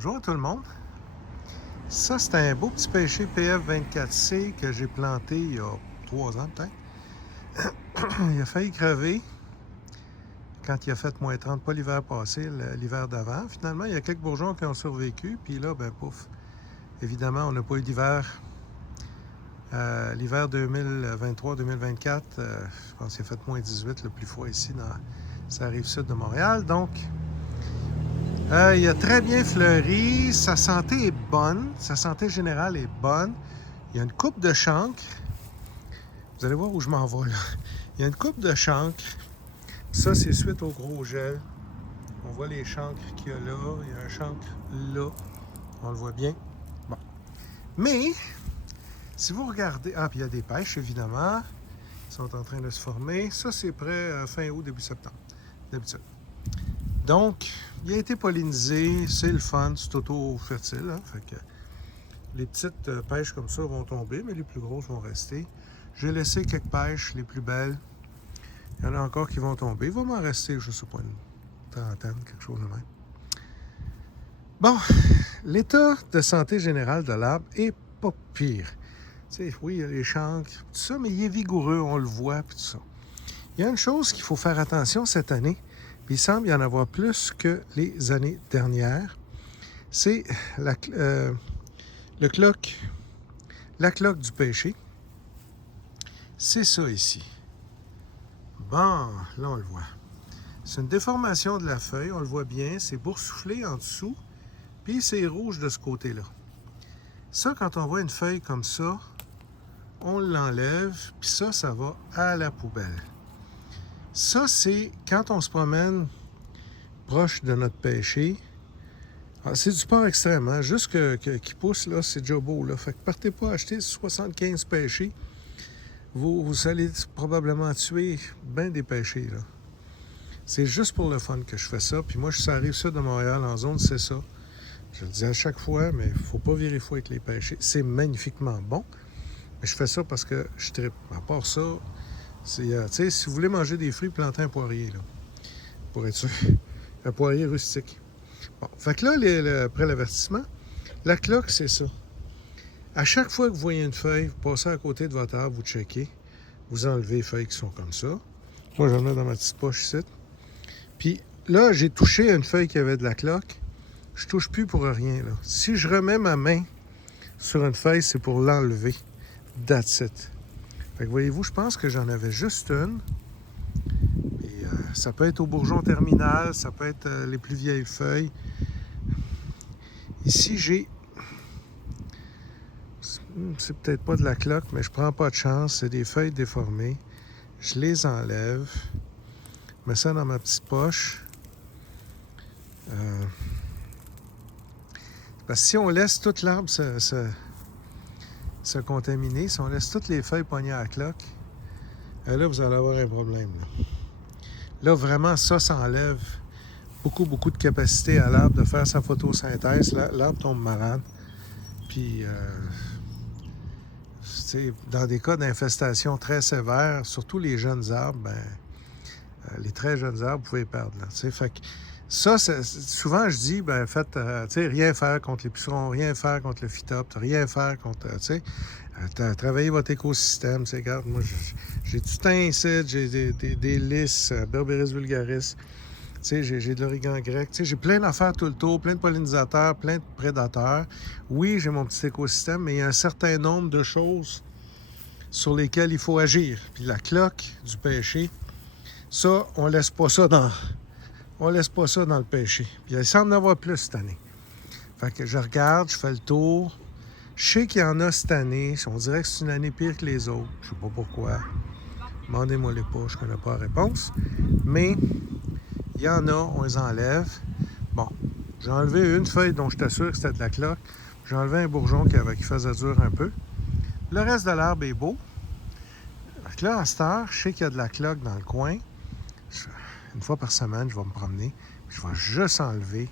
Bonjour à tout le monde. Ça, c'est un beau petit pêcher PF24C que j'ai planté il y a 3 ans peut-être. Il a failli crever quand il a fait moins 30, pas l'hiver passé, l'hiver d'avant. Finalement, il y a quelques bourgeons qui ont survécu. Puis là, ben pouf, évidemment, on n'a pas eu d'hiver. L'hiver 2023-2024, je pense qu'il a fait moins 18, le plus froid ici, ça arrive sud de Montréal. Donc, il a très bien fleuri. Sa santé est bonne. Sa santé générale est bonne. Il y a une coupe de chancre. Vous allez voir où je m'en vais, là. Il y a une coupe de chancre. Ça, c'est suite au gros gel. On voit les chancres qu'il y a là. Il y a un chancre là. On le voit bien. Bon. Mais, si vous regardez... Ah, puis il y a des pêches, évidemment. Ils sont en train de se former. Ça, c'est prêt fin août, début septembre, d'habitude. Donc, il a été pollinisé. C'est le fun. C'est auto-fertile. Hein? Fait que les petites pêches comme ça vont tomber, mais les plus grosses vont rester. J'ai laissé quelques pêches, les plus belles. Il y en a encore qui vont tomber. Il va m'en rester, je ne sais pas, une trentaine, quelque chose de même. Bon, l'état de santé générale de l'arbre est pas pire. Tu sais, oui, il y a les chancres, tout ça, mais il est vigoureux, on le voit, puis tout ça. Il y a une chose qu'il faut faire attention cette année, puis il semble y en avoir plus que les années dernières, c'est la cloque du pêcher. C'est ça ici. Bon, là on le voit. C'est une déformation de la feuille, on le voit bien, c'est boursouflé en dessous, puis c'est rouge de ce côté-là. Ça, quand on voit une feuille comme ça, on l'enlève, puis ça va à la poubelle. Ça, c'est quand on se promène proche de notre pêcher. Ah, c'est du sport extrême, hein? Juste qu'il pousse, là, c'est déjà beau, là. Fait que partez pas acheter 75 pêchers. Vous allez probablement tuer bien des pêchers, là. C'est juste pour le fun que je fais ça. Puis moi, ça arrive ça de Montréal, en zone, c'est ça. Je le dis à chaque fois, mais il ne faut pas virer fou avec les pêchers. C'est magnifiquement bon. Mais je fais ça parce que je trippe. À part ça, c'est, tu sais, si vous voulez manger des fruits, plantez un poirier, là. Pour être sûr. Un poirier rustique. Bon. Fait que là, après l'avertissement, la cloque, c'est ça. À chaque fois que vous voyez une feuille, vous passez à côté de votre arbre, vous checkez. Vous enlevez les feuilles qui sont comme ça. Moi, j'en ai dans ma petite poche ici. Puis là, j'ai touché une feuille qui avait de la cloque. Je touche plus pour rien, là. Si je remets ma main sur une feuille, c'est pour l'enlever. That's it. Fait que voyez-vous, je pense que j'en avais juste une. Et ça peut être au bourgeon terminal, ça peut être les plus vieilles feuilles. Ici, j'ai... C'est peut-être pas de la cloque, mais je prends pas de chance. C'est des feuilles déformées. Je les enlève. Je mets ça dans ma petite poche. Parce que si on laisse toute l'arbre se contaminer, si on laisse toutes les feuilles pognées à la cloque, là, vous allez avoir un problème. Là, vraiment, ça s'enlève beaucoup de capacité à l'arbre de faire sa photosynthèse. L'arbre tombe malade. Puis, dans des cas d'infestation très sévères, surtout les jeunes arbres, ben, les très jeunes arbres, vous pouvez perdre. Là, fait que ça, souvent, je dis, ben, faites, rien faire contre les pucerons, rien faire contre le phytophthore, rien faire contre, travaillez votre écosystème. Regarde, moi, j'ai du thym ici, j'ai des lys, Berberis vulgaris, j'ai de l'origan grec, j'ai plein d'affaires tout le tour, plein de pollinisateurs, plein de prédateurs. Oui, j'ai mon petit écosystème, mais il y a un certain nombre de choses sur lesquelles il faut agir. Puis la cloque du pêcher, ça, on laisse pas ça dans le pêcher. Puis il semble en avoir plus cette année. Fait que je regarde, je fais le tour. Je sais qu'il y en a cette année. On dirait que c'est une année pire que les autres. Je sais pas pourquoi. Demandez-moi les pas, je connais pas la réponse. Mais il y en a, on les enlève. Bon, j'ai enlevé une feuille dont je t'assure que c'était de la cloque. J'ai enlevé un bourgeon qui faisait dur un peu. Le reste de l'arbre est beau. Fait que là, à cette heure, je sais qu'il y a de la cloque dans le coin. Une fois par semaine, je vais me promener. Je vais juste enlever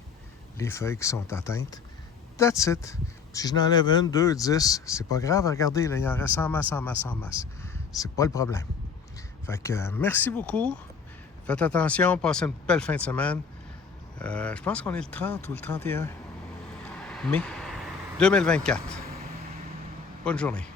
les feuilles qui sont atteintes. That's it. Si je n'enlève une, 2, 10, c'est pas grave. Regardez, là, il en reste en masse. C'est pas le problème. Fait que merci beaucoup. Faites attention, passez une belle fin de semaine. Je pense qu'on est le 30 ou le 31. mai 2024. Bonne journée.